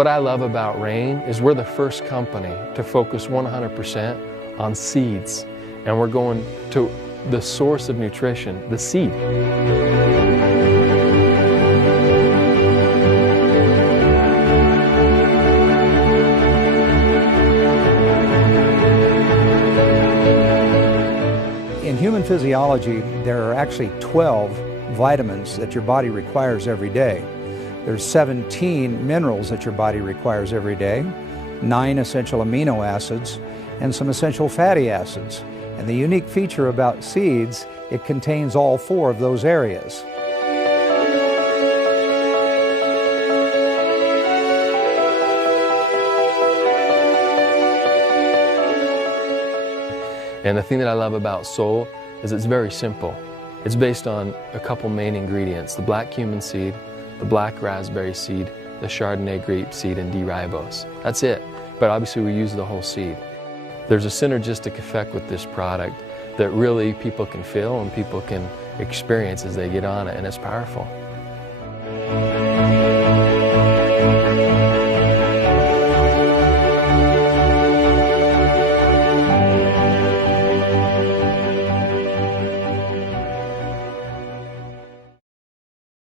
What I love about Rain is we're the first company to focus 100% on seeds, and we're going to the source of nutrition, the seed. In human physiology, there are actually 12 vitamins that your body requires every day. There's 17 minerals that your body requires every day, 9 essential amino acids, and some essential fatty acids. And the unique feature about seeds, it contains all 4 of those areas. And the thing that I love about Soul is it's very simple. It's based on a couple main ingredients: the black cumin seed, the black raspberry seed, the Chardonnay grape seed, and D-ribose. That's it. But obviously we use the whole seed. There's a synergistic effect with this product that really people can feel and people can experience as they get on it, and it's powerful.